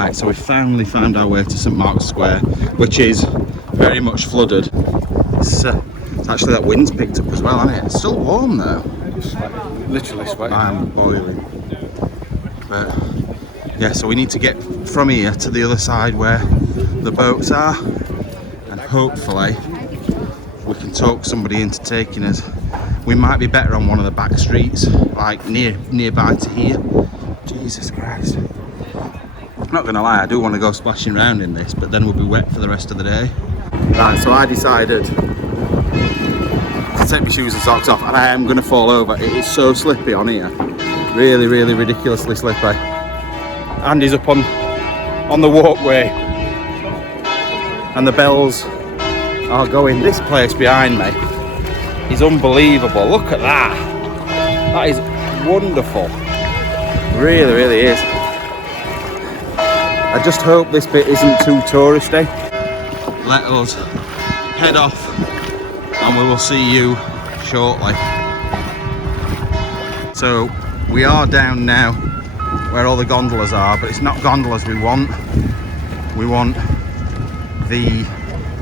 Right, so we finally found our way to St Mark's Square, which is very much flooded. It's actually, that wind's picked up as well, hasn't it? It's still warm though. Literally sweating. I'm boiling. But yeah, so we need to get from here to the other side where the boats are, and hopefully we can talk somebody into taking us. We might be better on one of the back streets, like nearby to here. Jesus Christ. I'm not gonna lie, I do want to go splashing around in this, but then we'll be wet for the rest of the day. Right, so I decided to take my shoes and socks off, and I am gonna fall over. It is so slippy on here. Really, really ridiculously slippy. Andy's up on the walkway, and the bells are going. This place behind me is unbelievable. Look at that. That is wonderful. Really, really is. I just hope this bit isn't too touristy. Let us head off and we will see you shortly. So we are down now where all the gondolas are, but it's not gondolas we want. We want the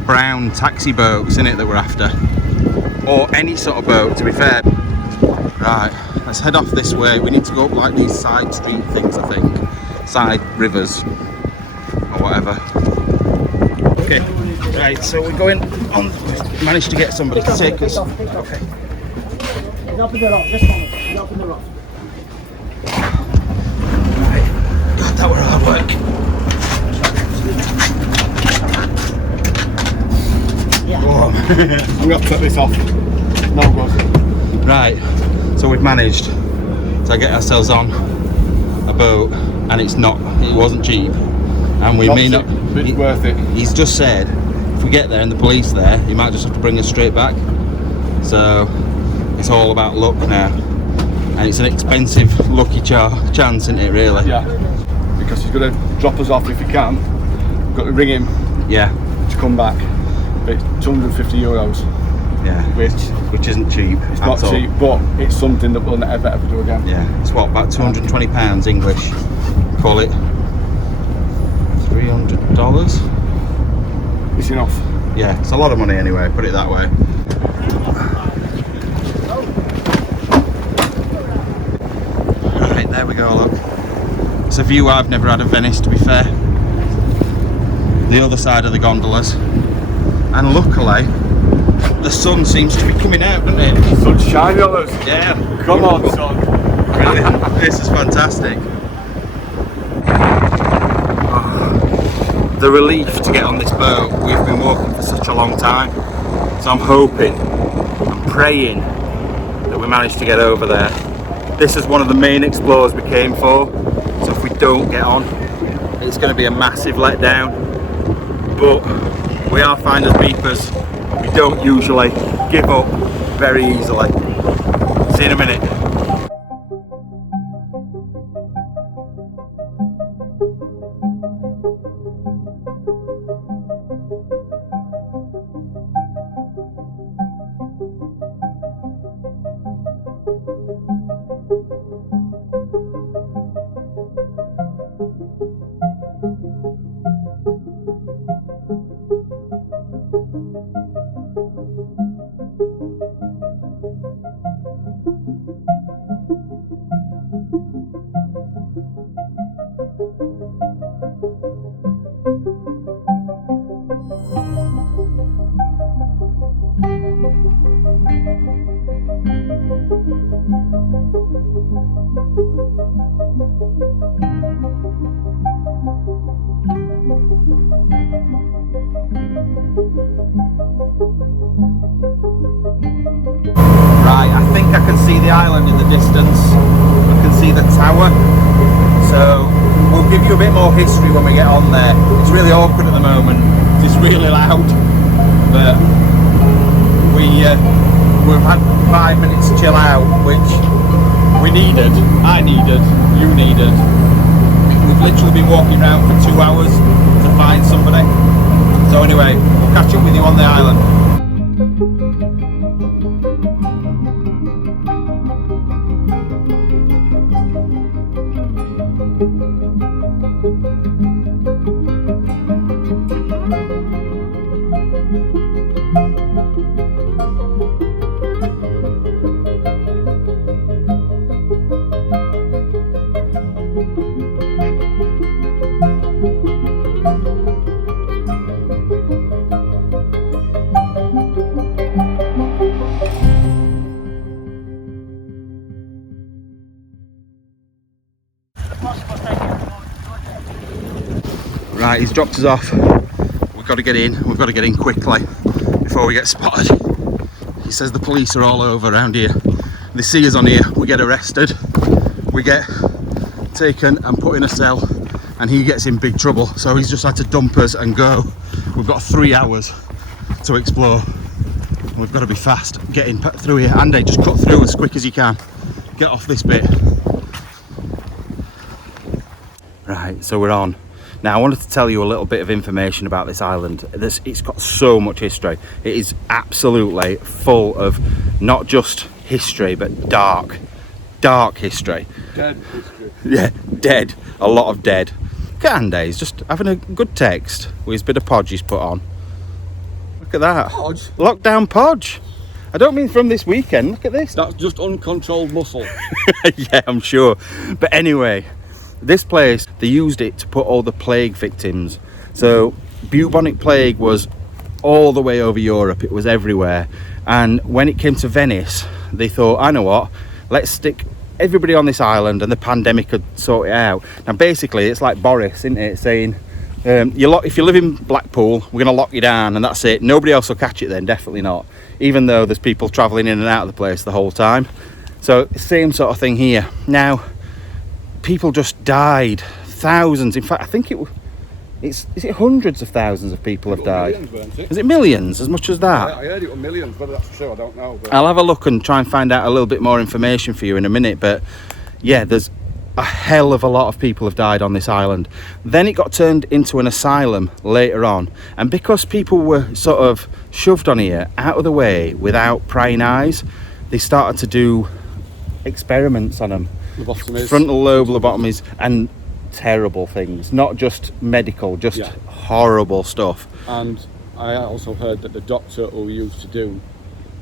brown taxi boats in it that we're after, or any sort of boat, to be fair. Right, let's head off this way. We need to go up like these side street things, I think, side rivers or whatever. Okay, right, so we're going on. Managed to get somebody to take us. Okay. Open the rock, just a moment. Open the rock. Right, God, that were hard work. Yeah. I'm going to put this off. No good. Right, so we've managed to get ourselves on a boat, and it wasn't cheap, and we may not. It's worth it. He's just said if we get there and the police there, he might just have to bring us straight back. So it's all about luck now, and it's an expensive lucky chance, isn't it? Really? Yeah. Because he's going to drop us off if he can. Got to ring him. Yeah. To come back. But it's €250. Yeah. Which isn't cheap. It's not cheap, but it's something that we'll never ever do again. Yeah. It's what, about £220 English? Call it $300. It's enough. Yeah, it's a lot of money anyway, put it that way. Right, there we go, look. It's a view I've never had of Venice, to be fair. The other side of the gondolas. And luckily, the sun seems to be coming out, doesn't it? The sun's shining on us. Yeah. Come on, son. Brilliant. This is fantastic. The relief to get on this boat. We've been walking for such a long time, so I'm hoping, I'm praying that we manage to get over there. This is one of the main explorers we came for, so if we don't get on, it's going to be a massive letdown, but we are finders beepers. We don't usually give up very easily. See you in a minute. Right, I think I can see the island in the distance. I can see the tower. So we'll give you a bit more history when we get on there. It's really awkward at the moment. It's really loud. But we've had 5 minutes to chill out, which we needed. I needed. You needed. We've literally been walking around for 2 hours to find somebody. So anyway, we'll catch up with you on the island. Right, he's dropped us off. We've got to get in. We've got to get in quickly before we get spotted. He says the police are all over around here. They see us on here, we get arrested. We get taken and put in a cell, and he gets in big trouble. So he's just had to dump us and go. We've got 3 hours to explore. We've got to be fast getting through here. Andy, just cut through as quick as you can. Get off this bit. Right, so we're on. Now I wanted to tell you a little bit of information about this island. It's got so much history. It is absolutely full of not just history, but dark history. Dead history. Yeah, dead. A lot of dead. Look at Andy, he's just having a good text with his bit of podge he's put on. Look at that. Podge? Lockdown podge. I don't mean from this weekend. Look at this. That's just uncontrolled muscle. Yeah, I'm sure. But anyway, this place, they used it to put all the plague victims. So bubonic plague was all the way over Europe. It was everywhere. And when it came to Venice, they thought, I know what, let's stick everybody on this island and the pandemic could sort it out. Now basically it's like Boris, isn't it, saying if you live in Blackpool, we're going to lock you down and that's it. Nobody else will catch it then, definitely not. Even though there's people travelling in and out of the place the whole time. So same sort of thing here. Now people just died, thousands. In fact, I think is it hundreds of thousands of people have died? Millions, weren't it? Is it millions, as much as that? I heard it was millions, whether that's true I don't know. But I'll have a look and try and find out a little bit more information for you in a minute. But yeah, there's a hell of a lot of people have died on this island. Then it got turned into an asylum later on, and because people were sort of shoved on here out of the way without prying eyes, they started to do experiments on them. lobotomies. Frontal lobe lobotomies and terrible things, not just medical, just horrible stuff. And I also heard that the doctor who used to do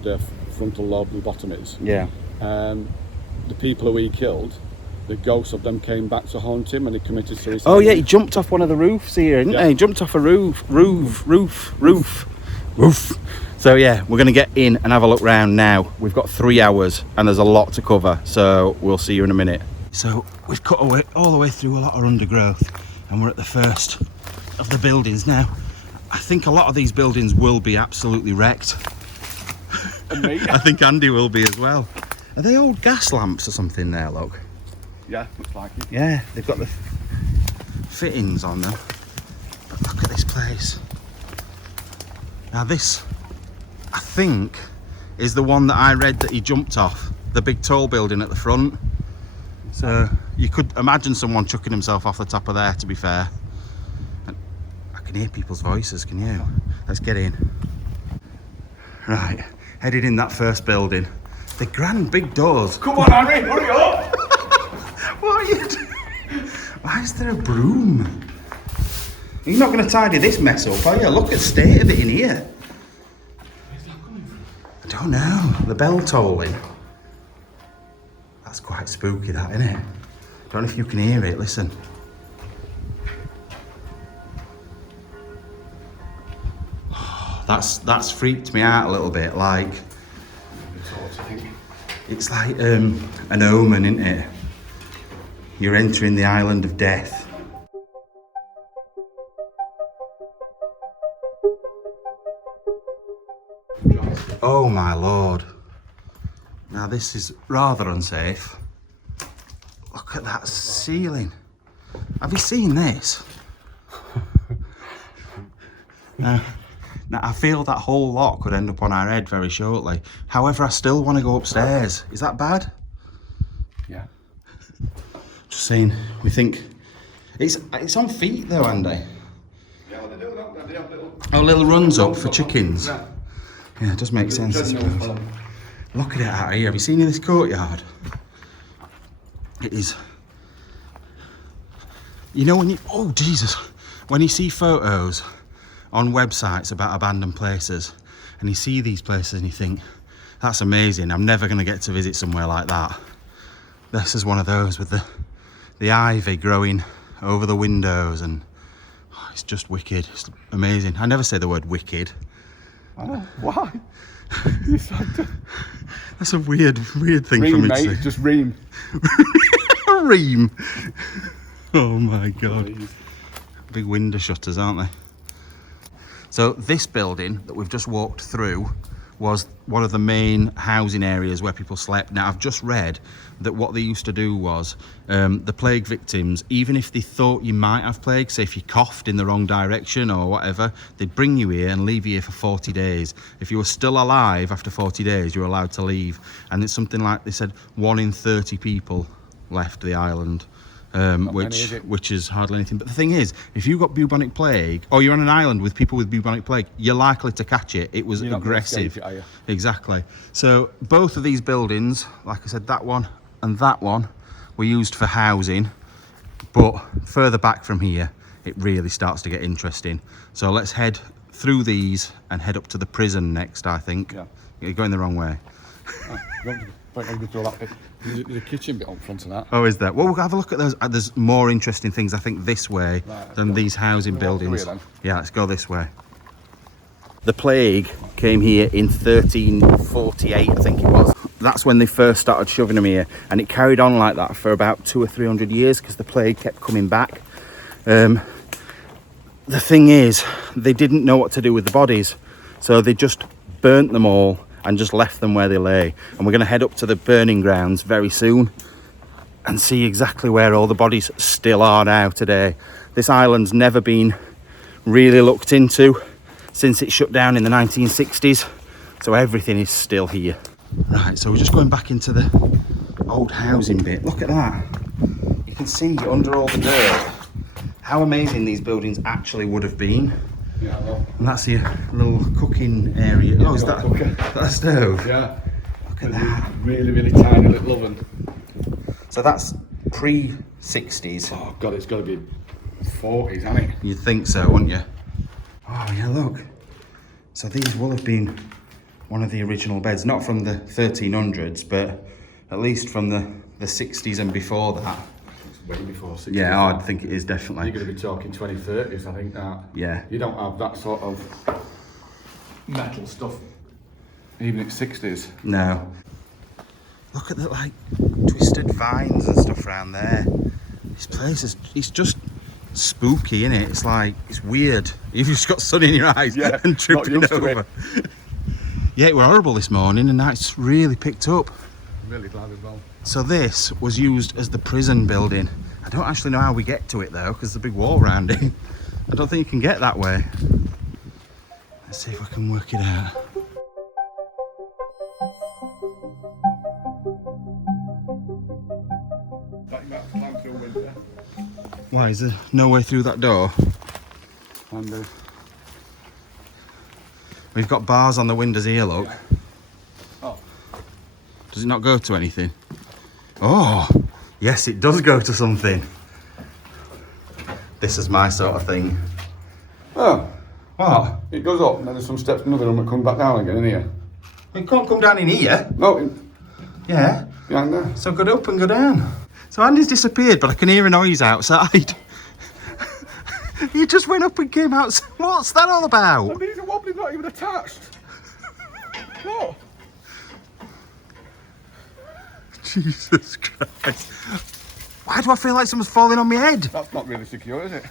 the frontal lobe lobotomies, the people who he killed, the ghosts of them came back to haunt him and he committed suicide. Oh yeah, he jumped off one of the roofs here, didn't he? He jumped off a roof. So yeah, we're going to get in and have a look round now. We've got 3 hours and there's a lot to cover, so we'll see you in a minute. So we've cut away all the way through a lot of undergrowth and we're at the first of the buildings now. I think a lot of these buildings will be absolutely wrecked. And me. I think Andy will be as well. Are they old gas lamps or something there, look? Yeah, looks like it. Yeah, they've got the fittings on them. But look at this place. Now this, I think, is the one that I read that he jumped off. The big tall building at the front. So you could imagine someone chucking himself off the top of there, to be fair. And I can hear people's voices, can you? Let's get in. Right, headed in that first building. The grand big doors. Come on, Harry, hurry up! What are you doing? Why is there a broom? You're not going to tidy this mess up, are you? Look at the state of it in here. Where's that coming from? I don't know. The bell tolling. That's quite spooky, that, isn't it? Don't know if you can hear it. Listen. That's freaked me out a little bit. Like, it's like an omen, isn't it? You're entering the island of death. Oh my lord. Now this is rather unsafe. Look at that ceiling. Have you seen this? Now I feel that whole lot could end up on our head very shortly. However, I still want to go upstairs. Is that bad? Yeah. Just saying, we think it's on feet though, Andy. Yeah, well, they do, don't they? They have little... Oh, little runs up for chickens. Yeah. Yeah, it does make sense, I suppose. Look at it out here. Have you seen this courtyard? It is. You know when you, oh Jesus, when you see photos on websites about abandoned places and you see these places and you think, that's amazing, I'm never going to get to visit somewhere like that. This is one of those with the ivy growing over the windows and oh, it's just wicked. It's amazing. I never say the word wicked. Oh, why? That's a weird thing Ream, for me mate, to say. just ream. Ream. Oh my god. Big window shutters, aren't they? So this building that we've just walked through was one of the main housing areas where people slept. Now, I've just read that what they used to do was the plague victims, even if they thought you might have plague, say if you coughed in the wrong direction or whatever, they'd bring you here and leave you here for 40 days. If you were still alive after 40 days, you were allowed to leave. And it's something like, they said 1 in 30 people left the island. Which is hardly anything. But the thing is, if you got bubonic plague, or you're on an island with people with bubonic plague, you're likely to catch it. It was aggressive. Are you? Exactly. So both of these buildings, like I said, that one and that one, were used for housing. But further back from here, it really starts to get interesting. So let's head through these and head up to the prison next, I think. Yeah. You're going the wrong way. There's a kitchen bit on front of that. Oh, is there? Well, we'll have a look at those. There's more interesting things, I think, this way than these housing buildings. Yeah, let's go this way. The plague came here in 1348, I think it was. That's when they first started shoving them here, and it carried on like that for about 200 or 300 years because the plague kept coming back. The thing is, they didn't know what to do with the bodies, so they just burnt them all and just left them where they lay. And we're going to head up to the burning grounds very soon and see exactly where all the bodies still are now today. This island's never been really looked into since it shut down in the 1960s, so everything is still here. Right, so we're just going back into the old housing bit. Look at that. You can see under all the dirt how amazing these buildings actually would have been. Yeah, well. And that's your little cooking area. Oh, is that a stove? Yeah. Look at that. Really, really tiny little oven. So that's pre-60s. Oh God, it's got to be 40s, hasn't it? You'd think so, wouldn't you? Oh yeah, look. So these will have been one of the original beds, not from the 1300s, but at least from the 60s and before that. Way before 60s. Yeah, I'd think it is definitely. You're going to be talking 2030s, I think that. Yeah. You don't have that sort of metal stuff, even at 60s. No. Look at the like twisted vines and stuff around there. This place is, it's just spooky, innit? It's like, it's weird. You've just got sun in your eyes and tripping over. Yeah, it was horrible this morning and now it's really picked up. I'm really glad as well. So this was used as the prison building. I don't actually know how we get to it though, because there's a big wall around it. I don't think you can get that way. Let's see if we can work it out. Why, is there no way through that door? We've got bars on the windows here, look. Oh. Does it not go to anything? Oh, yes, it does go to something. This is my sort of thing. Oh. What? It goes up and then there's some steps in another room that come back down again, in here. It can't come down in here. No, Yeah. behind there. So go up and go down. So Andy's disappeared, but I can hear a noise outside. He just went up and came out. What's that all about? I mean, it's a wobbly, not even attached. What? Jesus Christ. Why do I feel like someone's falling on my head? That's not really secure, is it?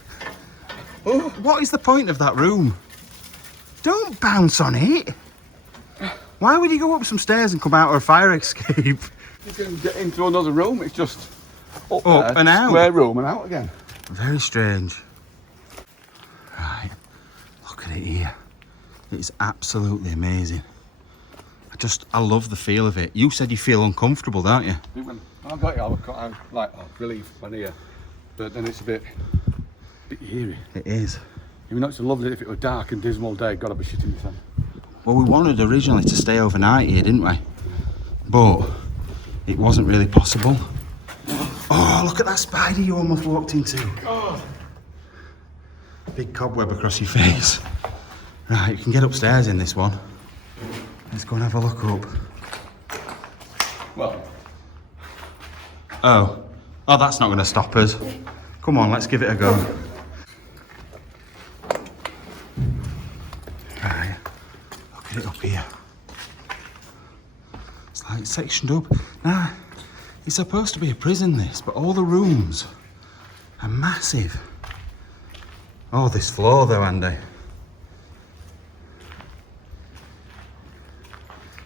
Oh, what is the point of that room? Don't bounce on it. Why would you go up some stairs and come out of a fire escape? You can get into another room, it's just up Up there, and out. square room and out again. Very strange. Right, look at it here. It's absolutely amazing. I love the feel of it. You said you feel uncomfortable, don't you? When I got it, I'm like, oh, relief when here. But then it's a bit eerie. It is. Even though it's lovely, if it were dark and dismal day, God, I'd be shitting myself. Well, we wanted originally to stay overnight here, didn't we? But it wasn't really possible. Oh, look at that spider you almost walked into. God. Big cobweb across your face. Right, you can get upstairs in this one. Let's go and have a look up. Well. Oh, that's not going to stop us. Come on, let's give it a go. Right, look at it up here. It's like sectioned up. Now, it's supposed to be a prison, this, but all the rooms are massive. Oh, this floor though, Andy.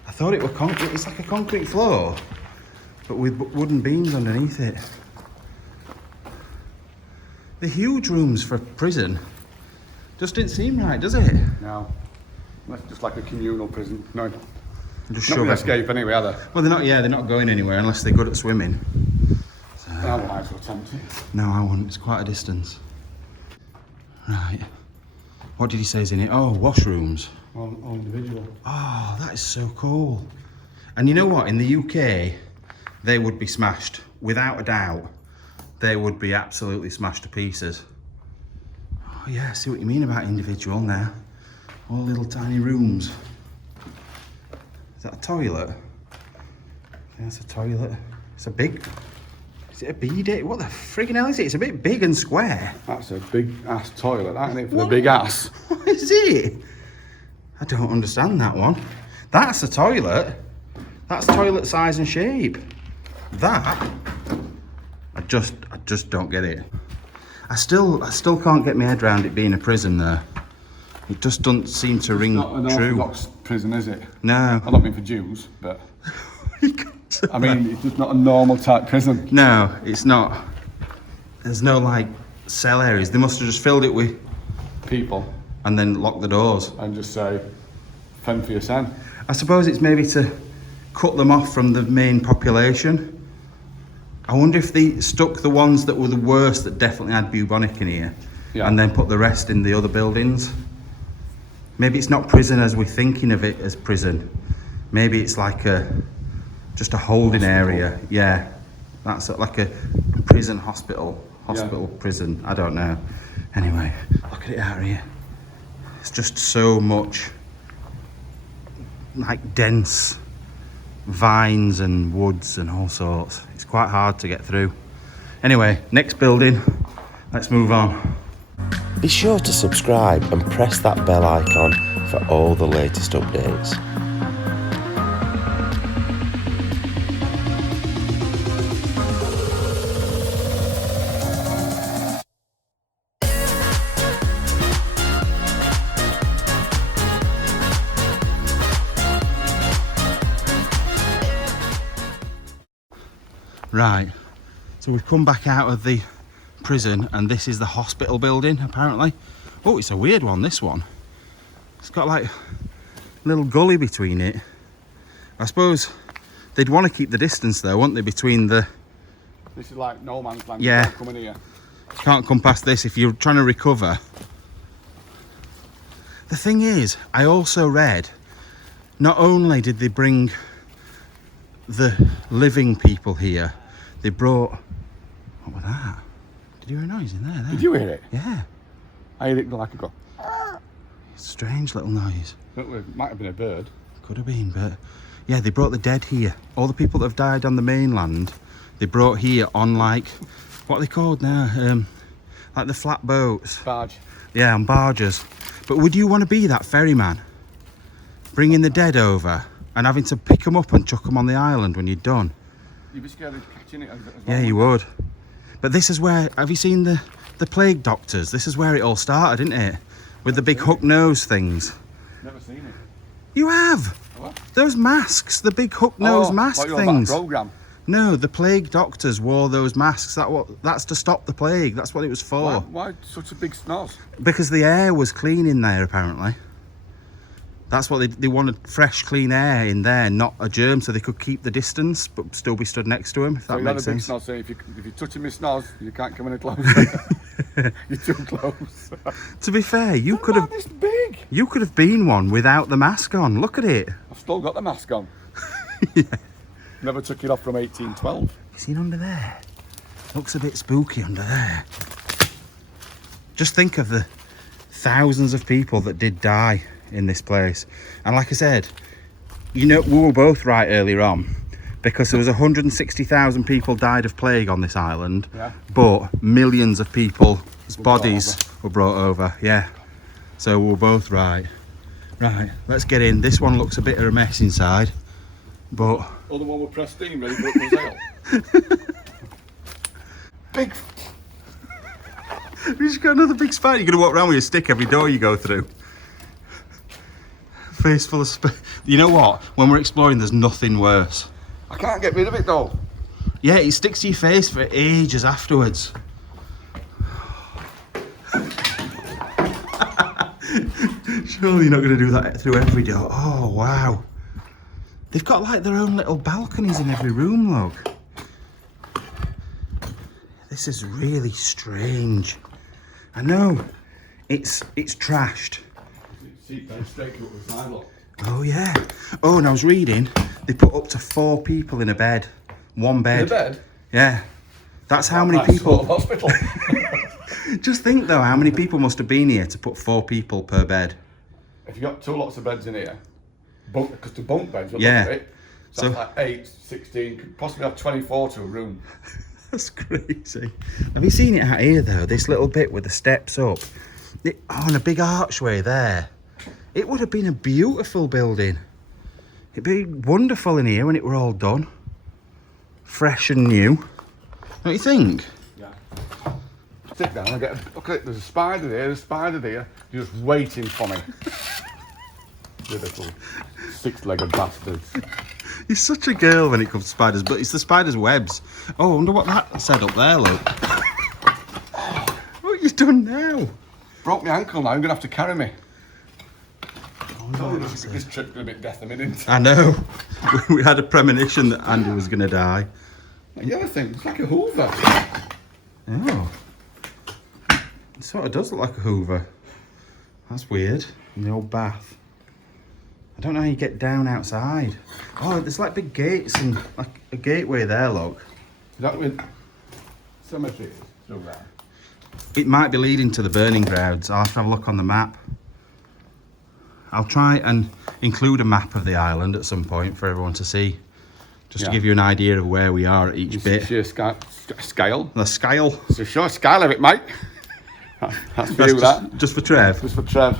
I thought it were concrete. It's like a concrete floor, but with wooden beams underneath it. The huge rooms for prison. Just didn't seem right, does it? No. That's just like a communal prison. No. Just Not shove going to it. escape anyway, are they? Well, they're not. Yeah, they're not going anywhere unless they're good at swimming. So, I might as well attempt it. no, I wouldn't. It's quite a distance. Right. What did he say is in it? Oh, washrooms. All individual. Oh, that is so cool. And you know what? In the UK, they would be smashed. Without a doubt, they would be absolutely smashed to pieces. Oh yeah, I see what you mean about individual now. All little tiny rooms. Is that a toilet? Yeah, it's a toilet. It's a big... Is it a bidet? What the friggin' hell is it? It's a bit big and square. That's a big ass toilet, isn't it? For the big ass. What is it? I don't understand that one. That's a toilet. That's toilet size and shape. That... I just don't get it. I still can't get my head around it being a prison there. It just doesn't seem to ring Not an true. orthodox prison, is it? No. I don't mean for Jews, but I mean it's just not a normal type prison. No, it's not. There's no like cell areas. They must have just filled it with People and then locked the doors. and just say, fend for your son. I suppose it's maybe to cut them off from the main population. I wonder if they stuck the ones that were the worst that definitely had bubonic in here, Yeah. and then put the rest in the other buildings. Maybe it's not prison as we're thinking of it as prison. Maybe it's like just a holding area. Yeah, that's like a prison hospital. Prison. I don't know. Anyway, look at it out here. It's just so much like dense vines and woods and all sorts. It's quite hard to get through. Anyway, next building. Let's move on. Be sure to subscribe and press that bell icon for all the latest updates. Right, so we've come back out of the prison and this is the hospital building apparently. Oh, it's a weird one, this one. It's got like a little gully between it. I suppose they'd want to keep the distance though, wouldn't they, between the... This is like no man's land. Yeah. You can't come in here. You can't come past this if you're trying to recover. The thing is, I also read, not only did they bring the living people here, they brought... What was that? Did you hear a noise in there? Did you hear it? Yeah. I heard it like a go. Strange little noise. It might have been a bird. Could have been, but yeah, they brought the dead here. All the people that have died on the mainland, they brought here on like, what are they called now? Like the flat boats. Barge. Yeah, on barges. But would you want to be that ferryman? Bringing the dead over and having to pick them up and chuck them on the island when you're done? You'd be scared of catching it as well. Yeah, you would. But this is where, have you seen the plague doctors? This is where it all started, isn't it? With the big hook nose things. Never seen it. You have? What? Those masks, the big hook nose mask like things. That program. No, the plague doctors wore those masks. That's to stop the plague. That's what it was for. Why such a big snot? Because the air was clean in there, apparently. That's what they wanted, fresh, clean air in there, not a germ, so they could keep the distance but still be stood next to him, if that makes sense. So you had a big snot saying, if you're touching my snoz, you can't come any closer. You're too close. To be fair, you could have This big. you could have been one without the mask on. Look at it. I've still got the mask on. Yeah. Never took it off from 1812. You seen under there? Looks a bit spooky under there. Just think of the thousands of people that did die in this place. And like I said, you know, we were both right earlier on, because there was 160,000 people died of plague on this island, Yeah. but millions of people's bodies were brought over. Yeah, so we were both right. Right, let's get in. This one looks a bit of a mess inside, but Other one with pristine, ready for a sale. Big. We just got another big spider. You're going to walk around with a stick every door you go through. Face full of You know what? When we're exploring, there's nothing worse. I can't get rid of it though. Yeah, it sticks to your face for ages afterwards. Surely you're not going to do that through every door. Oh, wow. They've got like their own little balconies in every room, look. This is really strange. I know. It's trashed. Oh, yeah. Oh, and I was reading, they put up to 4 people in a bed. One bed. In a bed? Yeah. That's how many people. Hospital. Just think though, how many people must have been here to put 4 people per bed? If you got 2 lots of beds in here, because the bunk beds are Yeah. it, so that's like 8, 16, could possibly have 24 to a room. That's crazy. Have you seen it out here though? This little bit with the steps up. And a big archway there. It would have been a beautiful building. It'd be wonderful in here when it were all done. Fresh and new. Don't you think? Yeah. Sit down and look at it, there's a spider there, there's a spider there, just waiting for me. You little 6-legged bastards. You're such a girl when it comes to spiders, but it's the spider's webs. Oh, I wonder what that said up there, look. What have you done now? Broke my ankle now, I'm going to have to carry me. Oh, This trip's a bit deathing, isn't it? I know. We had a premonition that Andy was going to die. The other thing, it's like a Hoover. Oh. It sort of does look like a Hoover. That's weird. In the old bath. I don't know how you get down outside. Oh, there's like big gates and like a gateway there, look. Is that with cemetery? Still there. It might be leading to the burning grounds. I'll have to have a look on the map. I'll try and include a map of the island at some point for everyone to see. Just to give you an idea of where we are at each bit. Sheer scale. The scale. It's a short scale of it, mate. That's for you, that. Just for Trev. Just for Trev.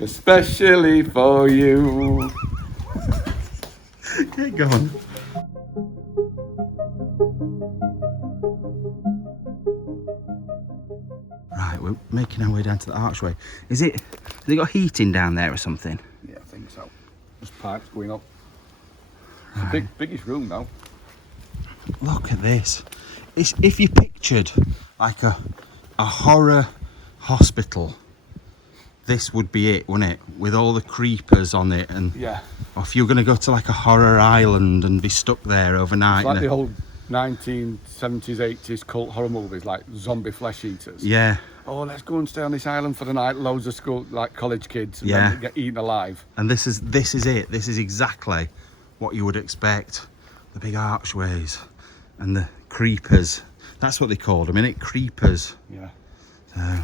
Especially for you. Get going. Right, we're making our way down to the archway. Has it got heating down there or something? Yeah, I think so. There's pipes going up. It's a biggest room now. Look at this. If you pictured like a horror hospital, this would be it, wouldn't it? With all the creepers on it, and Yeah. or if you're going to go to like a horror island and be stuck there overnight. It's like the old 1970s, 80s cult horror movies, like zombie flesh eaters. Yeah. Oh, let's go and stay on this island for the night. Loads of school, like college kids, and Yeah. then get eaten alive. And this is it. This is exactly what you would expect. The big archways and the creepers. That's what they called them, innit? Creepers. Yeah. So,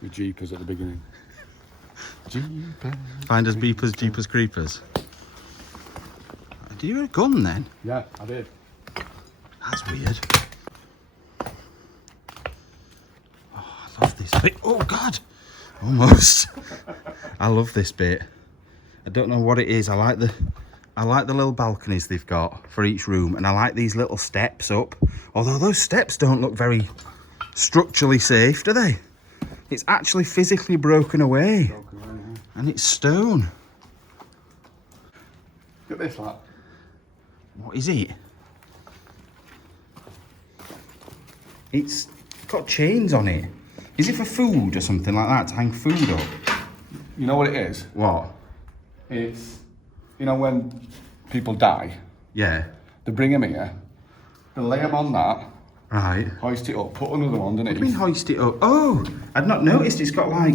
With jeepers at the beginning. Jeepers. finders, beepers, jeepers, creepers. Do you have a gun then? Yeah, I did. That's weird. Oh, I love this bit. Oh God, almost. I love this bit. I don't know what it is. I like the little balconies they've got for each room, and I like these little steps up. Although those steps don't look very structurally safe, do they? It's actually physically broken away, and it's stone. Look at this, lad. What is it? It's got chains on it. Is it for food or something like that, to hang food up? You know what it is? What? It's, you know, when people die, Yeah. they bring them here, they lay them on that, Right. hoist it up, put another one underneath. What do you mean hoist it up? Oh, I'd not noticed it's got like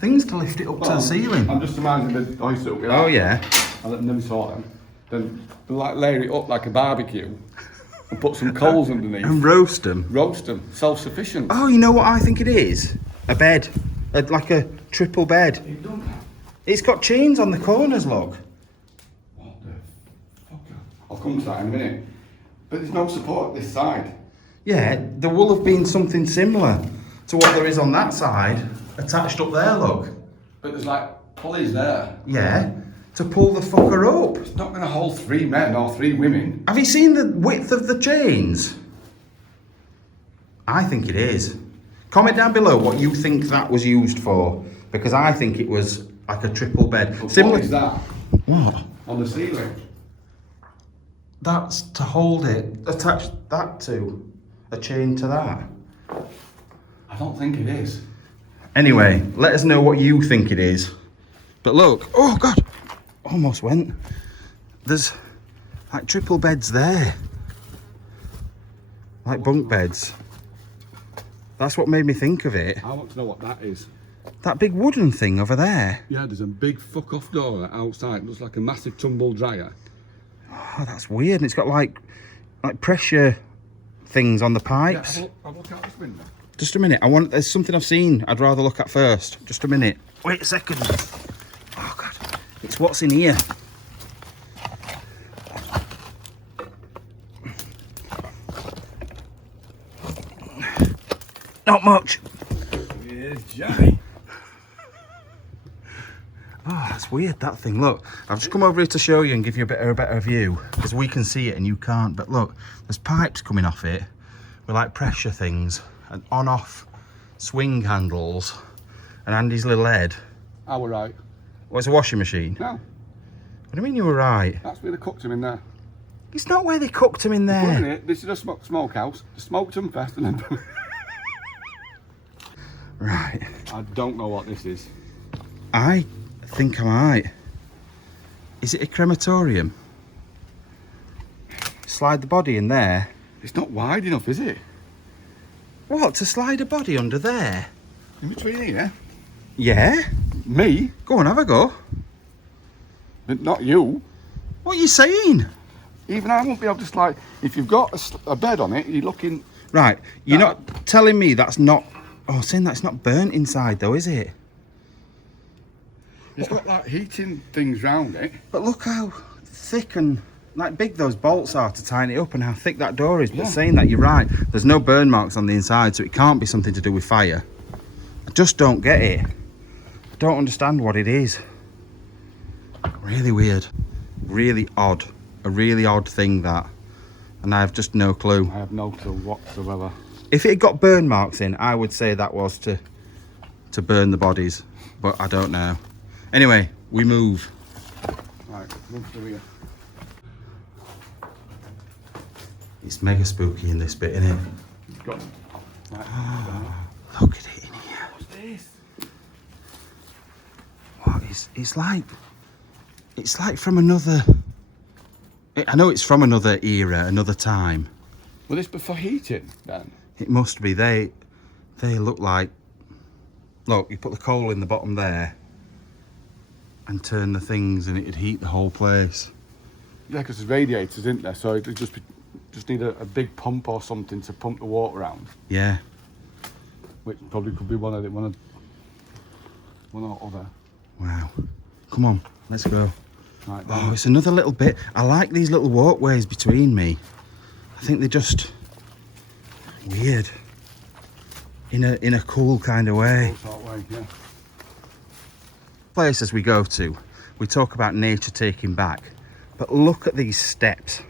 things to lift it up to the ceiling. I'm just imagining they hoist it up. Oh yeah. I never saw them. Then they like layer it up like a barbecue and put some coals underneath. And roast them. Roast them. Self-sufficient. Oh, you know what I think it is? A bed. Like a triple bed. You've done that. It's got chains on the corners, look. What the fuck? I'll come to that in a minute. But there's no support this side. Yeah, there will have been something similar to what there is on that side, attached up there, look. But there's like pulleys there. Yeah, to pull the fucker up. It's not going to hold 3 men or 3 women. Have you seen the width of the chains? I think it is. Comment down below what you think that was used for, because I think it was like a triple bed. What is that? What? On the ceiling? That's to hold it. Attach that to a chain to that. I don't think it is. Anyway, let us know what you think it is. But look, oh God, almost went. There's like triple beds there. Like bunk beds. That's what made me think of it. I want to know what that is. That big wooden thing over there. Yeah, there's a big fuck off door outside. It looks like a massive tumble dryer. Oh, that's weird. And it's got like pressure things on the pipes. Yeah, I'll look out this window. Just a minute. There's something I've seen I'd rather look at first. Just a minute. Wait a second. Oh God. It's what's in here. Not much. Yeah, Johnny. Oh, that's weird, that thing. Look, I've just come over here to show you and give you a better view, because we can see it and you can't. But look, there's pipes coming off it with like pressure things and on-off swing handles and Andy's little head. I were right. Well, it's a washing machine. No, What do you mean you were right? that's where they cooked him in there. It's not where they cooked them in Put in there. it, this is a smokehouse. They smoked them first and then... Right. I don't know what this is. I think I might. Is it a crematorium? Slide the body in there. It's not wide enough, is it? What, to slide a body under there? In between here? Yeah? Me? Go on, have a go. But not you. What are you saying? Even I won't be able to slide. If you've got a bed on it, you're looking... Right, you're not telling me that's not... Oh, saying that's not burnt inside though, is it? It's got like heating things round it. But look how thick and like big those bolts are to tighten it up and how thick that door is. But Yeah. saying that, you're right. There's no burn marks on the inside, so it can't be something to do with fire. I just don't get it. I don't understand what it is. Really weird. Really odd. A really odd thing, that. And I have just no clue. I have no clue whatsoever. If it had got burn marks in, I would say that was to burn the bodies. But I don't know. Anyway, we move. Right, move through here. It's mega spooky in this bit, isn't it? It's got... Right, Look at it in here. what's this? What is... It's like from another... I know it's from another era, another time. Will this be for heating then? It must be. They look like... Look, you put the coal in the bottom there and turn the things and it'd heat the whole place. Yeah, because there's radiators, isn't there? So it'd just need a big pump or something to pump the water around. Yeah. Which probably could be one or other. Wow. Come on, let's go. Right, Oh, it's another little bit. I like these little walkways between me. I think they're just weird. In a cool kind of way. Yeah. Places we go to, we talk about nature taking back, but look at these steps.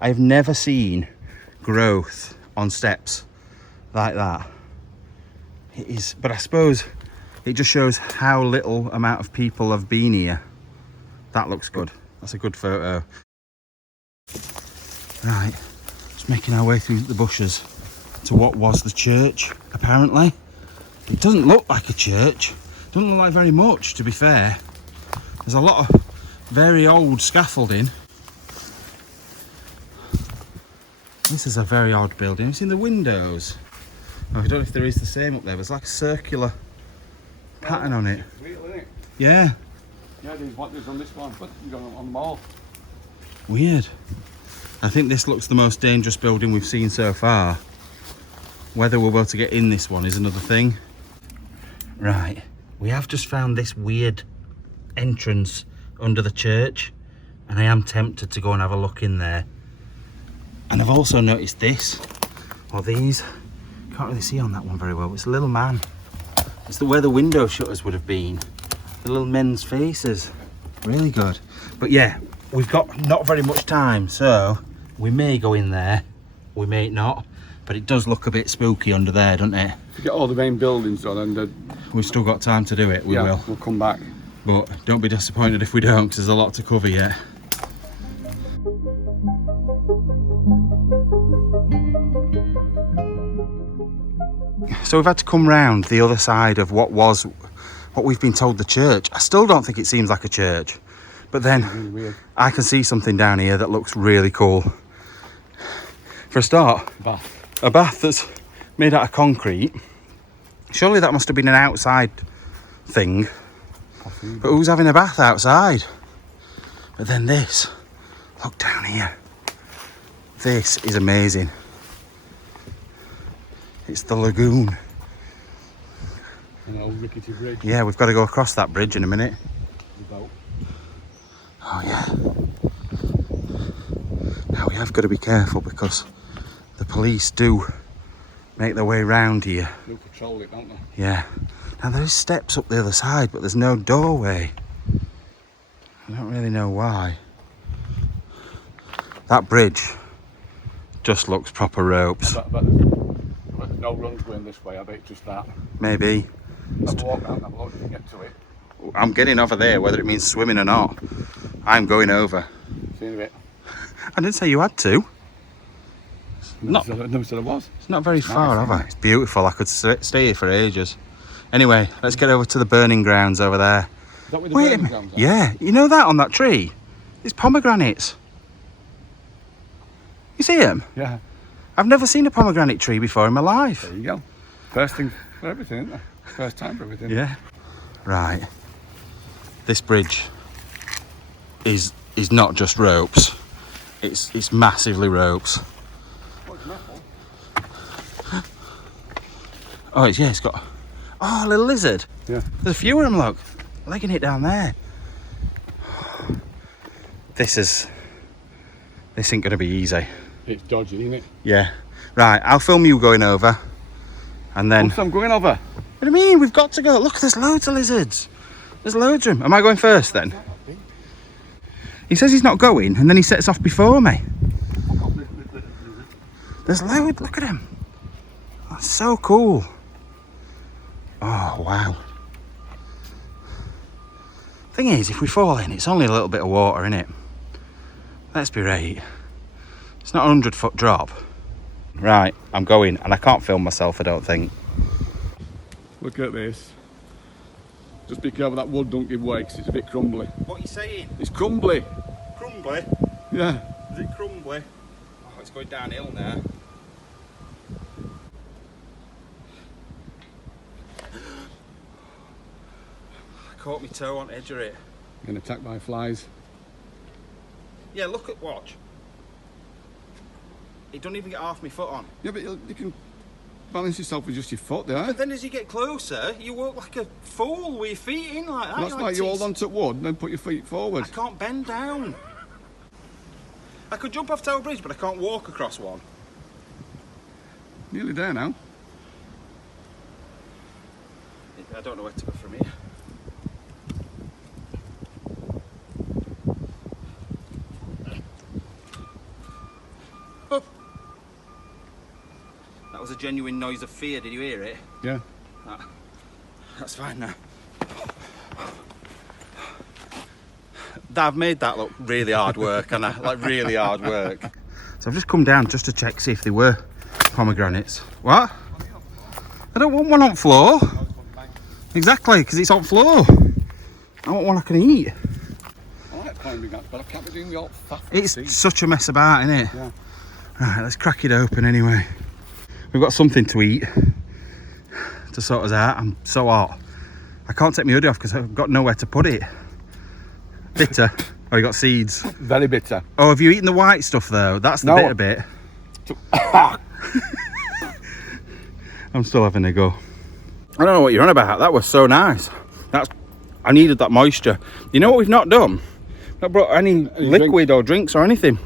I've never seen growth on steps like that. It is, but I suppose it just shows how little amount of people have been here. That looks good. That's a good photo. Right, just making our way through the bushes to what was the church, apparently. It doesn't look like a church. Doesn't look like very much, to be fair. There's a lot of very old scaffolding. This is a very odd building. Have you seen the windows? Oh, I don't know if there is the same up there. There's like a circular pattern on it. Real, isn't it? Yeah, Yeah, there's on this one, but you got on them all. weird. I think this looks the most dangerous building we've seen so far. Whether we'll be able to get in this one is another thing. Right, we have just found this weird entrance under the church, and I am tempted to go and have a look in there. And I've also noticed this, or these. Can't really see on that one very well. It's a little man. It's where the window shutters would have been. The little men's faces. Really good. But yeah, we've got not very much time, so we may go in there. We may not. but it does look a bit spooky under there, doesn't it? If you get all the main buildings done, and We've still got time to do it, we will. We'll come back. But don't be disappointed if we don't, because there's a lot to cover yet. So we've had to come round the other side of what we've been told the church. I still don't think it seems like a church, but then Really weird. I can see something down here that looks really cool. For a start, Bath. a bath that's made out of concrete. Surely that must have been an outside thing. Possibly. But who's having a bath outside? But then this, look down here. This is amazing. It's the lagoon. An old rickety bridge. Yeah, we've got to go across that bridge in a minute. The boat. Oh yeah. Now we have got to be careful because the police do make their way round here. They'll patrol it, don't they? Yeah. Now there is steps up the other side, but there's no doorway. I don't really know why. That bridge just looks proper ropes. But no runs going this way, I bet it's just that. Maybe. Have a walk down, have a look if you get to it. I'm getting over there, whether it means swimming or not. I'm going over. See you in a bit. I didn't say you had to. Not, Never said I was. it's not very far, have I? It's beautiful. I could stay here for ages. Anyway, let's get over to the burning grounds over there. Is that where the Wait a burning minute. grounds are? Yeah, you know that on that tree? It's pomegranates. You see them? Yeah. I've never seen a pomegranate tree before in my life. There you go. First thing for everything, isn't there? First time for everything. Yeah. Right. This bridge is not just ropes. It's massively ropes. Oh, it's metal. Oh, it's got... Oh, a little lizard. Yeah. There's a few of them, look. Legging it down there. This ain't going to be easy. It's dodgy, isn't it? Yeah. Right, I'll film you going over. And then... I'm going over. What do you mean? We've got to go. Look, there's loads of lizards. There's loads of them. Am I going first then? He says he's not going and then he sets off before me. There's loads. Look at him. That's so cool. Oh, wow. Thing is, if we fall in, it's only a little bit of water, innit? Let's be right. It's not a 100-foot drop. Right, I'm going and I can't film myself, I don't think. Look at this. Just be careful that wood don't give way because it's a bit crumbly. What are you saying? It's crumbly. Crumbly? Yeah. Is it crumbly? Oh, it's going downhill now. I caught my toe on edge of it. Getting attacked by flies. Yeah, look at watch. It doesn't even get half my foot on. Yeah, but you can balance yourself with just your foot there. But then as you get closer, you walk like a fool with your feet in like that. That's You're like you teeth. hold on to wood and then put your feet forward. I can't bend down. I could jump off Tower Bridge, but I can't walk across one. Nearly there now. I don't know where to go from here. Oh. That was a genuine noise of fear, did you hear it? Yeah. That's fine now. I've made that look really hard work, and like really hard work. So I've just come down just to check, see if they were pomegranates. What? I don't want one on floor. Exactly, because it's on floor. I want one I can eat. I like climbing that, but I can't be doing your fat It's feet. such a mess about, isn't it? Yeah. Right, let's crack it open anyway. We've got something to eat to sort us out. I'm so hot. I can't take my hoodie off because I've got nowhere to put it. Bitter. Oh, you got seeds. Very bitter. Oh, have you eaten the white stuff though? That's the No. bitter bit. I'm still having a go. I don't know what you're on about. That was so nice. I needed that moisture. You know what we've not done? Not brought any liquid or drinks or anything.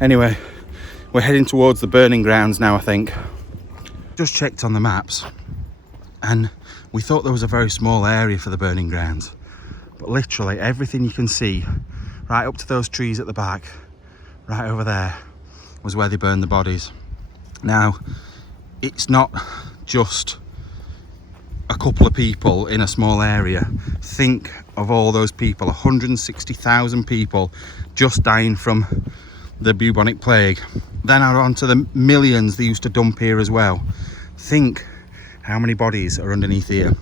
Anyway, we're heading towards the burning grounds now, I think. Just checked on the maps and we thought there was a very small area for the burning grounds. But literally everything you can see, right up to those trees at the back, right over there, was where they burned the bodies. Now, it's not just a couple of people in a small area. Think of all those people, 160,000 people just dying from the bubonic plague. Then add on to the millions they used to dump here as well. Think how many bodies are underneath here.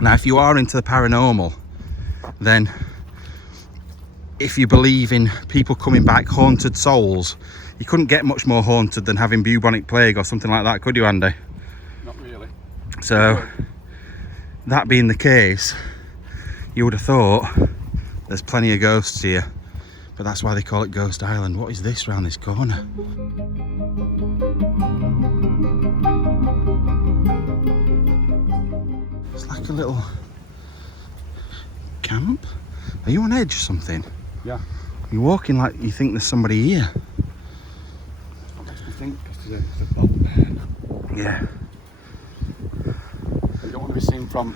Now, if you are into the paranormal, then if you believe in people coming back, haunted souls, you couldn't get much more haunted than having bubonic plague or something like that, could you, Andy? Not really. So, that being the case, you would have thought there's plenty of ghosts here, but that's why they call it Ghost Island. What is this round this corner? It's like a little camp. Are you on edge or something? Yeah. You're walking like you think there's somebody here. I think there's a boat there. Yeah. You don't want to be seen from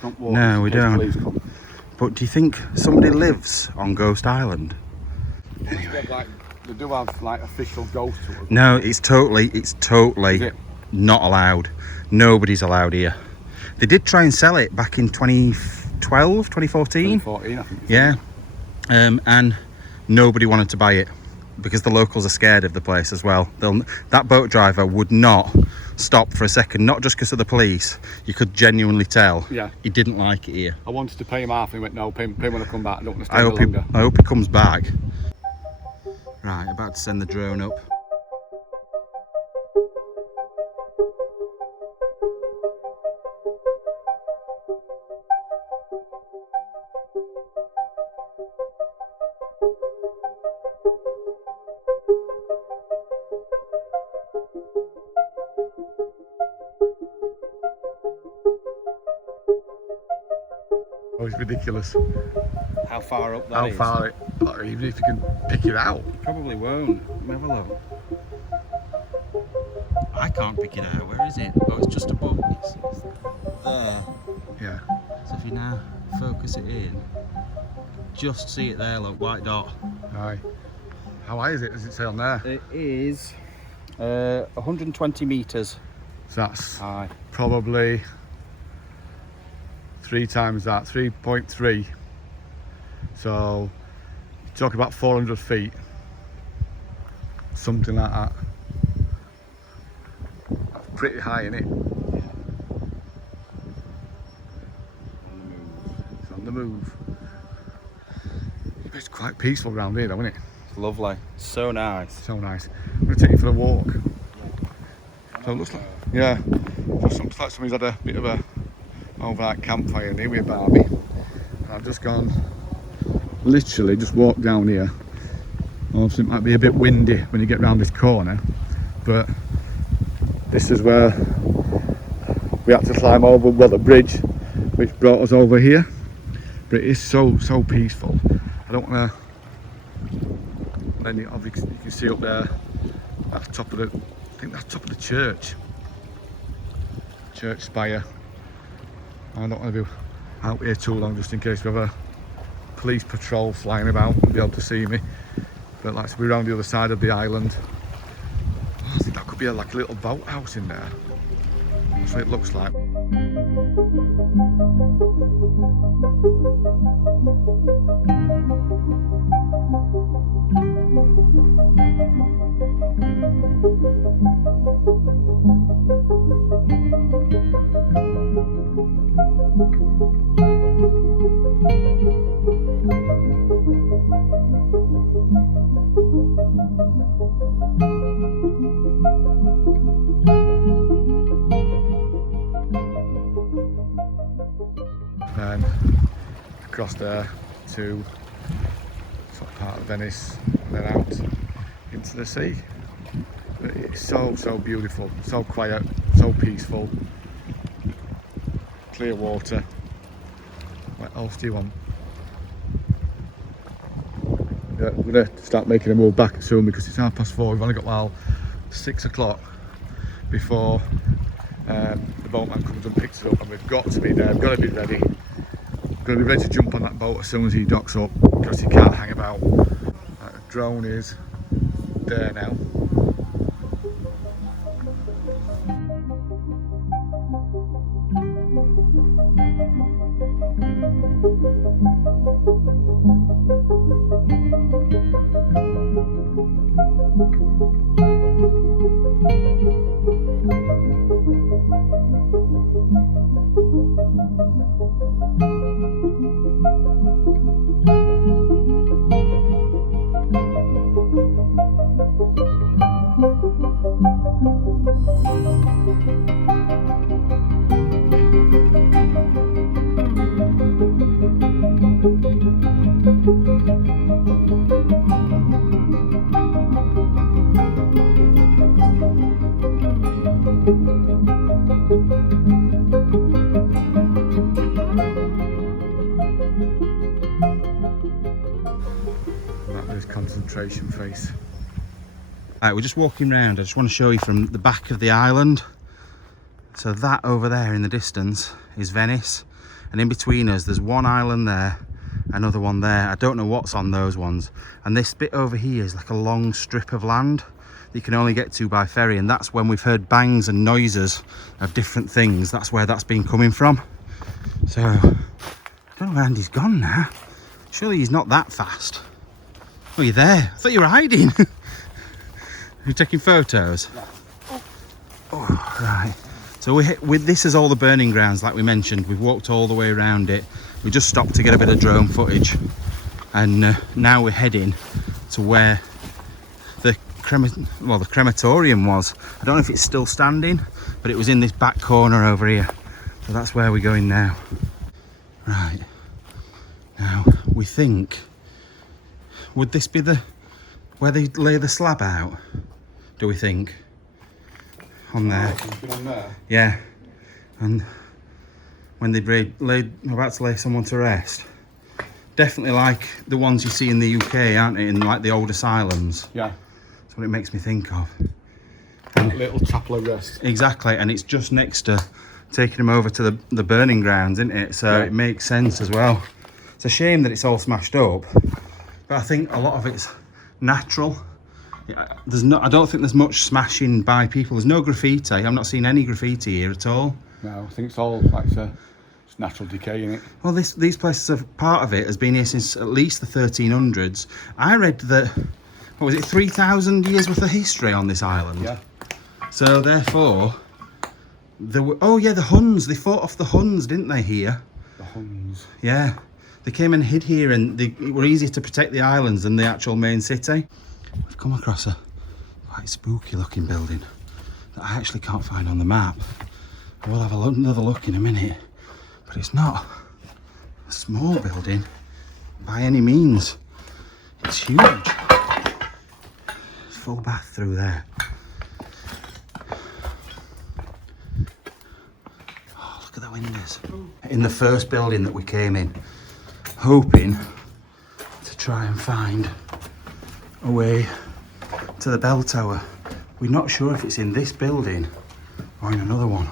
front walls. No, we don't. Police come. But do you think somebody lives on Ghost Island? Anyway. They do have like official ghost tours. No, it's totally Is it? not allowed. Nobody's allowed here. They did try and sell it back in 2012, 2014. 2014, I think. Yeah. And nobody wanted to buy it because the locals are scared of the place as well. That boat driver would not stop for a second, not just because of the police. You could genuinely tell. Yeah. He didn't like it here. I wanted to pay him half and he went, no, pay when I come back. I don't want to stay longer. I hope he comes back. Right, about to send the drone up. Oh, it's ridiculous. How far up that How is? far, even if you can pick it out. Probably won't. Let me have a look. I can't pick it out. Where is it? Oh, it's just above. It's there. Yeah. So if you now focus it in, just see it there, look, white dot. Aye. How high is it? Does it say on there? It is 120 metres. So that's Aye. probably 3 times that, 3.3. So you talk about 400 feet, something like that. That's pretty high, isn't it? It's on the move. It's quite peaceful around here though, isn't it? It's lovely. So nice. So nice. I'm going to take you for a walk. So it looks like, yeah, just looks like somebody's had a bit of a overnight campfire near with Barbie. And I've just gone, literally just walked down here. Obviously it might be a bit windy when you get round this corner, but this is where we had to climb over, well, the bridge which brought us over here. But it is so peaceful. I don't want to. Then obviously you can see up there, that's top of the, I think that's top of the church spire. I don't want to be out here too long just in case we have a police patrol flying about and be able to see me. But like to be around the other side of the island. Oh, I think that could be like a little boathouse in there. That's what it looks like. Then across there to top part of Venice and then out into the sea. But it's so beautiful, so quiet, so peaceful, clear water. What else do you want? Yeah, we're going to start making a move back soon because it's 4:30. We've only got well 6 o'clock before the boatman comes and picks us up, and we've got to be there, we've got to be ready. We've got to be ready to jump on that boat as soon as he docks up because he can't hang about. The drone is there now. concentration face. Right, we're just walking around. I just want to show you from the back of the island. So that over there in the distance is Venice, and in between us there's one island there, another one there. I don't know what's on those ones, and this bit over here is like a long strip of land that you can only get to by ferry, and that's when we've heard bangs and noises of different things. That's where that's been coming from. So I don't know where Andy's gone now. Surely he's not that fast. Oh, you're there. I thought you were hiding. You're taking photos? Oh, right. So this is all the burning grounds, like we mentioned. We've walked all the way around it. We just stopped to get a bit of drone footage, and now we're heading to where the crematorium was. I don't know if it's still standing, but it was in this back corner over here. So that's where we're going now. Right. Now we think, would this be where they lay the slab out? Do we think? On there. On there. Yeah. And when they about to lay someone to rest. Definitely like the ones you see in the UK, aren't they? In like the old asylums. Yeah. That's what it makes me think of. That little chapel of rest. Exactly, and it's just next to taking them over to the burning grounds, isn't it? So it makes sense as well. It's a shame that it's all smashed up, but I think a lot of it's natural. I don't think there's much smashing by people. There's no graffiti. I've not seen any graffiti here at all. No, I think it's all like it's natural decay, isn't it? Well, these places are part of it has been here since at least the 1300s. I read that, what was it, 3,000 years worth of history on this island. Yeah. So therefore, the Huns. They fought off the Huns, didn't they? Here. The Huns. Yeah. They came and hid here, and it were easier to protect the islands than the actual main city. We've come across a quite spooky looking building that I actually can't find on the map. I will have another look in a minute, but it's not a small building by any means. It's huge. Full bath through there. Oh, look at the windows. In the first building that we came in, hoping to try and find a way to the bell tower. We're not sure if it's in this building or in another one,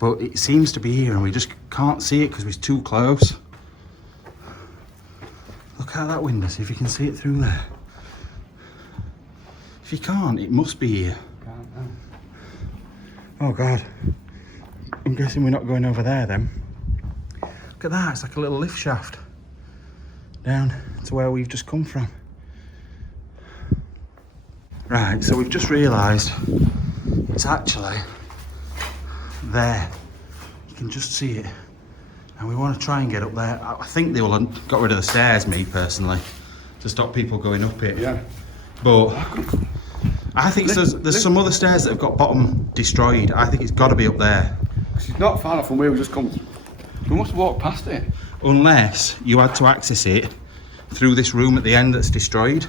but it seems to be here, and we just can't see it because we're too close. Look out that window, see if you can see it through there. If you can't, it must be here. Oh God, I'm guessing we're not going over there then. Look at that, it's like a little lift shaft down to where we've just come from. Right, so we've just realised it's actually there. You can just see it. And we want to try and get up there. I think they will have got rid of the stairs, me personally, to stop people going up it. Yeah. But I think there's some other stairs that have got bottom destroyed. I think it's got to be up there. It's not far enough from where we just come. We must walk past it. Unless you had to access it through this room at the end that's destroyed.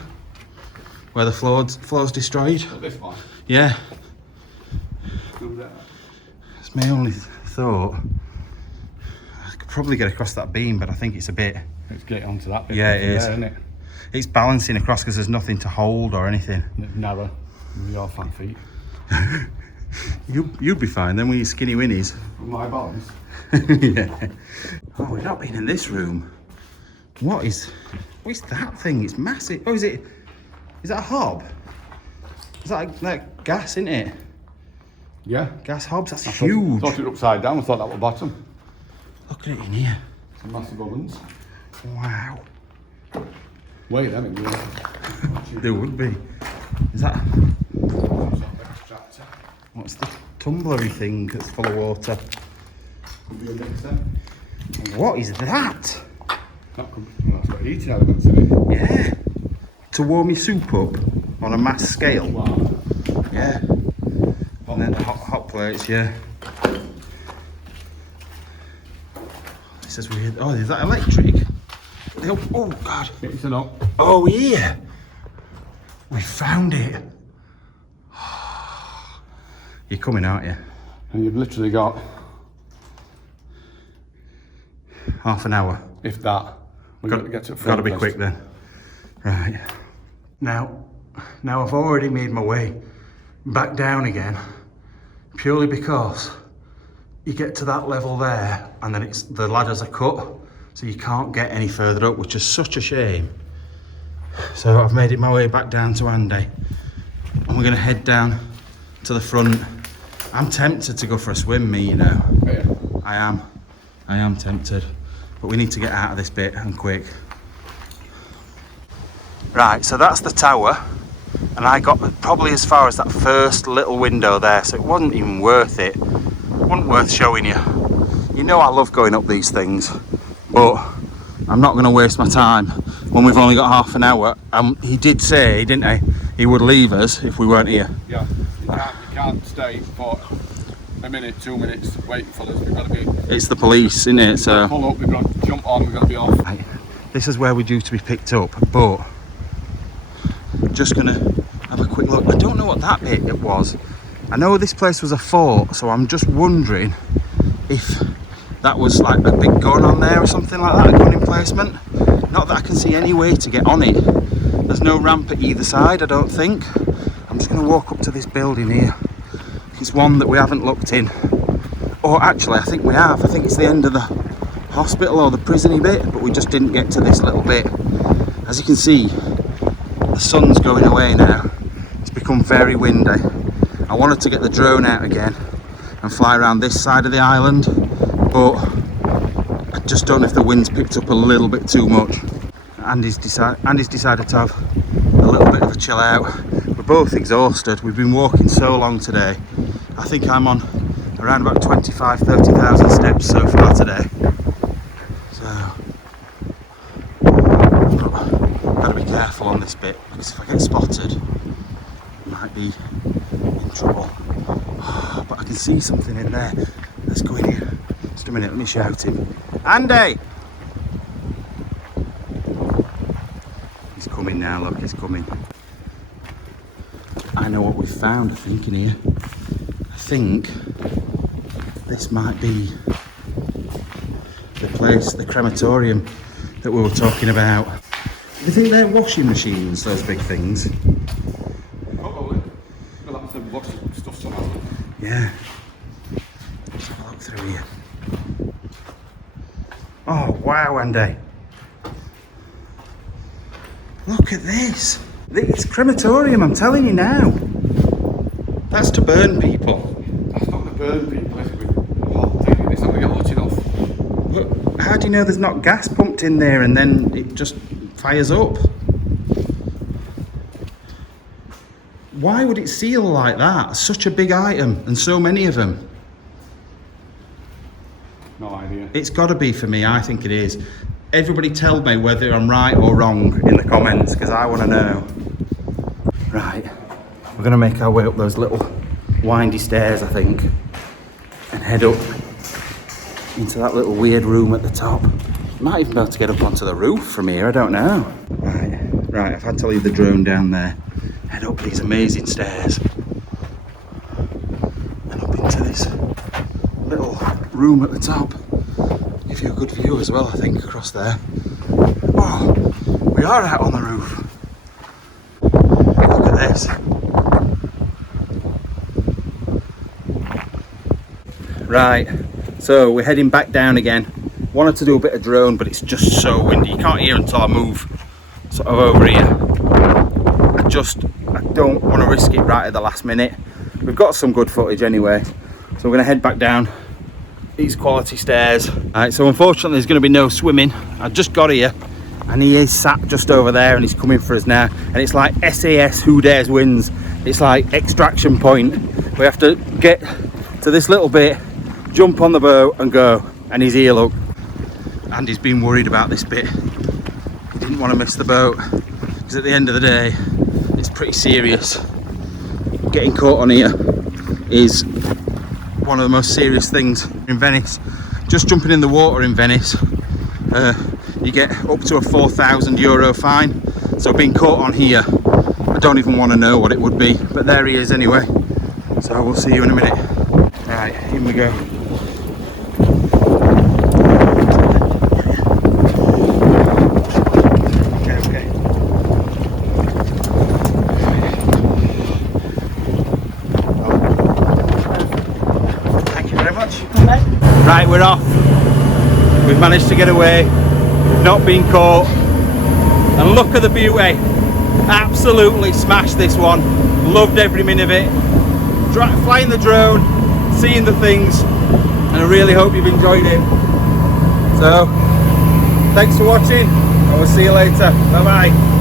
Where the floor's destroyed. This one? Yeah. Through there. It's my only thought. I could probably get across that beam, but I think it's a bit... Let's get onto that bit. Yeah, it is. There, isn't it? It's balancing across because there's nothing to hold or anything. And it's narrow. With your fat feet. You'd be fine then with your skinny winnies. With my balance. Yeah. Oh, we've not been in this room. What is that thing? It's massive. Oh, is that a hob? Is that gas, isn't it? Yeah. Gas hobs, that's I huge. thought it was upside down. I thought that was bottom. Look at it in here. Some massive ovens. Wow. Wait, I mean, There would be. Is that... What's the tumblery thing that's full of water? Could be a mixer. What is that? Well, that's got eating elements in it. Yeah. To warm your soup up on a mass scale. Wow. Yeah. And then hot plates, yeah. This is weird. Oh, is that electric? Oh God. It's a knock. Oh yeah. We found it. You're coming, aren't you? And you've literally got... Half an hour. If that. We've got to get to the Got to be front quick then. Right. Now I've already made my way back down again, purely because you get to that level there and then the ladders are cut, so you can't get any further up, which is such a shame. So I've made it my way back down to Andy, and we're gonna head down to the front. I'm tempted to go for a swim, you know. Oh, yeah. I am tempted, but we need to get out of this bit and quick. Right, so that's the tower, and I got probably as far as that first little window there, so it wasn't even worth it. Wasn't worth showing you. You know I love going up these things, but I'm not going to waste my time when we've only got half an hour. He did say, didn't he, he would leave us if we weren't here. Yeah, you can't stay for a minute, 2 minutes waiting for us. We've got to be... It's the police, isn't it? So pull up, we've got to jump on, we've got to be off. Right, this is where we're due to be picked up, but just going to have a quick look. I don't know what that bit it was. I know this place was a fort, so I'm just wondering if that was like a big gun on there or something like that, a gun emplacement. Not that I can see any way to get on it. There's no ramp at either side, I don't think. I'm just going to walk up to this building here. It's one that we haven't looked in. Or actually, I think we have. I think it's the end of the hospital or the prisony bit, but we just didn't get to this little bit. As you can see, the sun's going away now. It's become very windy. I wanted to get the drone out again and fly around this side of the island, but I just don't know if the wind's picked up a little bit too much. Andy's decided to have a little bit of a chill out. We're both exhausted. We've been walking so long today. I think I'm on around about 25,000-30,000 steps so far today. So got to be careful on this bit, because if I get spotted, I might be in trouble. But I can see something in there. Let's go in here. Just a minute, let me shout him. Andy! He's coming now, look, he's coming. I know what we've found, I think, in here. I think this might be the place, the crematorium that we were talking about. Do you think they're washing machines, those big things? Probably. We'll have to wash stuff somehow. Yeah. Let's have a look through here. Oh, wow, Andy. Look at this. It's crematorium, I'm telling you now. That's to burn people. That's not to burn people, it's a hot thing. It's not to get hot enough. But how do you know there's not gas pumped in there and then it just fires up? Why would it seal like that? Such a big item and so many of them. No idea. It's got to be for me, I think it is. Everybody tell me whether I'm right or wrong in the comments, because I want to know. Right, we're going to make our way up those little windy stairs, I think, and head up into that little weird room at the top. Might even be able to get up onto the roof from here, I don't know. Right, I've had to leave the drone down there. Head up these amazing stairs and up into this little room at the top. Give you a good view as well, I think, across there. Oh, we are out on the roof. Look at this. Right, so we're heading back down again. Wanted to do a bit of drone, but it's just so windy. You can't hear until I move sort of over here. I don't want to risk it right at the last minute. We've got some good footage anyway, so we're going to head back down these quality stairs. Alright, so unfortunately there's going to be no swimming. I just got here and he is sat just over there and he's coming for us now, and it's like SAS Who Dares Wins. It's like extraction point. We have to get to this little bit, jump on the boat and go, and he's here, look. And he's been worried about this bit. He didn't want to miss the boat, because at the end of the day it's pretty serious. Getting caught on here is one of the most serious things in Venice. Just jumping in the water in Venice, you get up to a €4,000 fine. So being caught on here, I don't even want to know what it would be, but there he is anyway. So we'll see you in a minute. Right, here we go. Okay. Right, we're off. We've managed to get away. We've not been caught. And look at the beauty. Absolutely smashed this one. Loved every minute of it. Flying the drone, seeing the things, and I really hope you've enjoyed it. So, thanks for watching. I will see you later. Bye bye.